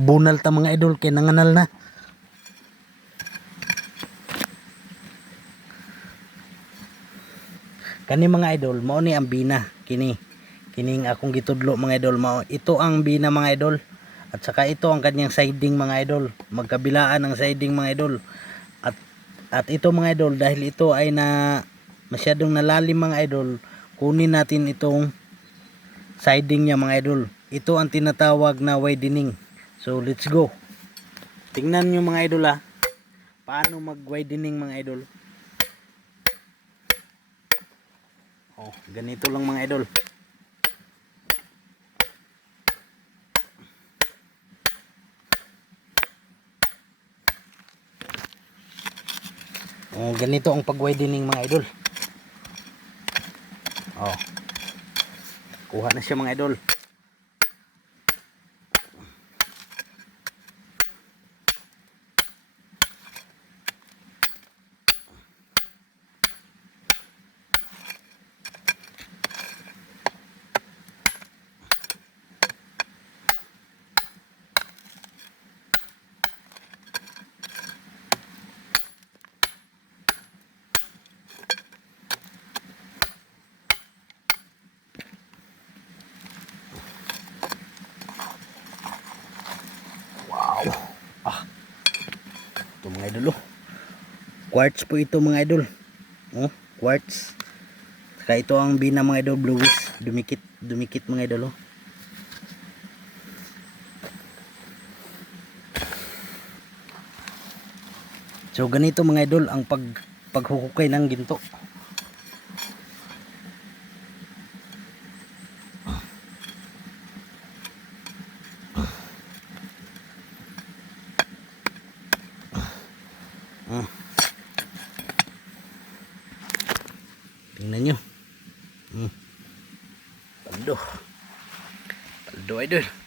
bunal ta mga idol kay nanganal na. Kani mga idol mao ni ang bina kining akong gitudlo mga idol, mao ito ang bina mga idol, at saka ito ang kanyang siding mga idol, magkabilaan ang siding mga idol, at ito mga idol dahil ito ay na masyadong nalalim mga idol, kunin natin itong siding niya mga idol. Ito ang tinatawag na widening. So let's go, tingnan nyo mga idol paano mag widening mga idol. Oh, ganito lang mga idol. Oh, ganito ang pag-widening mga idol. Oh. Kuha na siya mga idol. Wow. Ito mga idol. Quartz po ito mga idol. Oh, quartz. Saka ito ang bina mga idol, bluish. Dumikit mga idol. So ganito mga idol ang paghukay ng ginto. Tingnan nyo. Paldo idol.